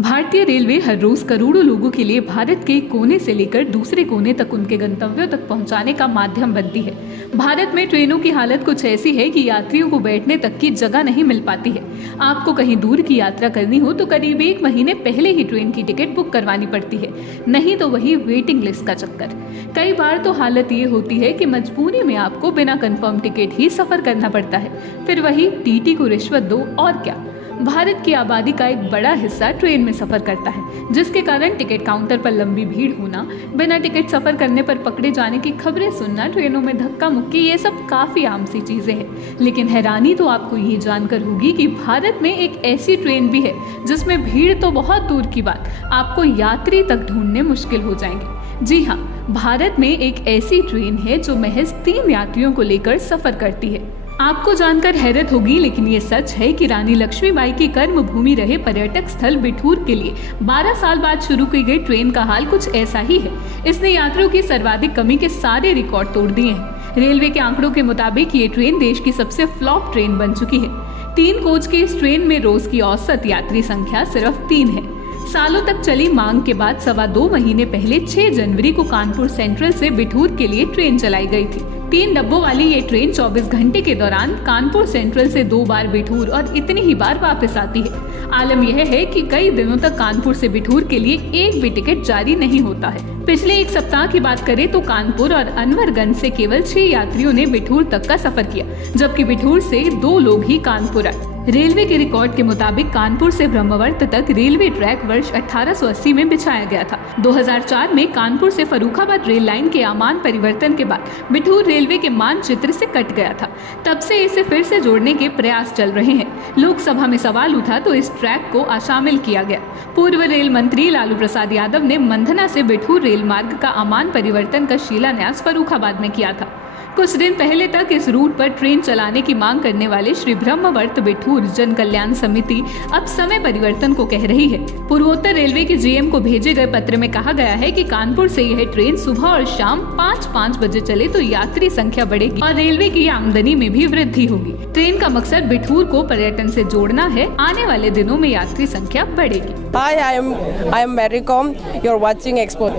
भारतीय रेलवे हर रोज करोड़ों लोगों के लिए भारत के कोने से लेकर दूसरे कोने तक उनके गंतव्यों तक पहुंचाने का माध्यम बनती है। भारत में ट्रेनों की हालत कुछ ऐसी है कि यात्रियों को बैठने तक की जगह नहीं मिल पाती है। आपको कहीं दूर की यात्रा करनी हो तो करीब 1 महीने पहले ही ट्रेन की टिकट बुक करवानी पड़ती है, नहीं तो वही वेटिंग लिस्ट का चक्कर। कई बार तो हालत ये होती है कि मजबूरी में आपको बिना कंफर्म टिकट ही सफर करना पड़ता है। फिर वही टीटी को रिश्वत दो और क्या। भारत की आबादी का एक बड़ा हिस्सा ट्रेन में सफर करता है, जिसके कारण टिकट काउंटर पर लंबी भीड़ होना, बिना टिकट सफर करने पर पकड़े जाने की खबरें सुनना, ट्रेनों में धक्का मुक्की, ये सब काफी आम सी चीजें हैं। लेकिन हैरानी तो आपको ये जानकर होगी कि भारत में एक ऐसी ट्रेन भी है जिसमें भीड़ तो बहुत दूर की बात, आपको यात्री तक ढूंढने मुश्किल हो जाएंगे। जी हाँ, भारत में एक ऐसी ट्रेन है जो महज 3 यात्रियों को लेकर सफर करती है। आपको जानकर हैरत होगी, लेकिन ये सच है कि रानी लक्ष्मीबाई की कर्म भूमि रहे पर्यटक स्थल बिठूर के लिए 12 साल बाद शुरू की गई ट्रेन का हाल कुछ ऐसा ही है। इसने यात्रियों की सर्वाधिक कमी के सारे रिकॉर्ड तोड़ दिए हैं। रेलवे के आंकड़ों के मुताबिक ये ट्रेन देश की सबसे फ्लॉप ट्रेन बन चुकी है। 3 कोच की इस ट्रेन में रोज की औसत यात्री संख्या सिर्फ 3 है। सालों तक चली मांग के बाद 2.25 महीने पहले 6 जनवरी को कानपुर सेंट्रल से बिठूर के लिए ट्रेन चलाई गई थी। 3 डब्बों वाली ये ट्रेन 24 घंटे के दौरान कानपुर सेंट्रल से 2 बार बिठूर और इतनी ही बार वापस आती है। आलम यह है कि कई दिनों तक कानपुर से बिठूर के लिए एक भी टिकट जारी नहीं होता है। पिछले 1 सप्ताह की बात करें तो कानपुर और अनवरगंज से केवल 6 यात्रियों ने बिठूर तक का सफर किया, जबकि बिठूर से 2 लोग ही कानपुर आए। रेलवे के रिकॉर्ड के मुताबिक कानपुर से ब्रह्मवर्त तक रेलवे ट्रैक वर्ष 1880 में बिछाया गया था। 2004 में कानपुर से फर्रुखाबाद रेल लाइन के आमान परिवर्तन के बाद बिठूर रेलवे के मानचित्र से कट गया था। तब से इसे फिर से जोड़ने के प्रयास चल रहे हैं। लोकसभा में सवाल उठा तो इस ट्रैक को अशामिल किया गया। पूर्व रेल मंत्री लालू प्रसाद यादव ने मंधना से बिठूर रेल मार्ग का आमान परिवर्तन का शिलान्यास फर्रुखाबाद में किया था। कुछ दिन पहले तक इस रूट पर ट्रेन चलाने की मांग करने वाले श्री ब्रह्मवर्त बिठूर जन कल्याण समिति अब समय परिवर्तन को कह रही है। पूर्वोत्तर रेलवे के जीएम को भेजे गए पत्र में कहा गया है कि कानपुर से यह ट्रेन सुबह और शाम 5-5 बजे चले तो यात्री संख्या बढ़ेगी और रेलवे की आमदनी में भी वृद्धि होगी। ट्रेन का मकसद बिठूर को पर्यटन से जोड़ना है। आने वाले दिनों में यात्री संख्या बढ़ेगी। Hi, I am Mary Com. You're watching Expo.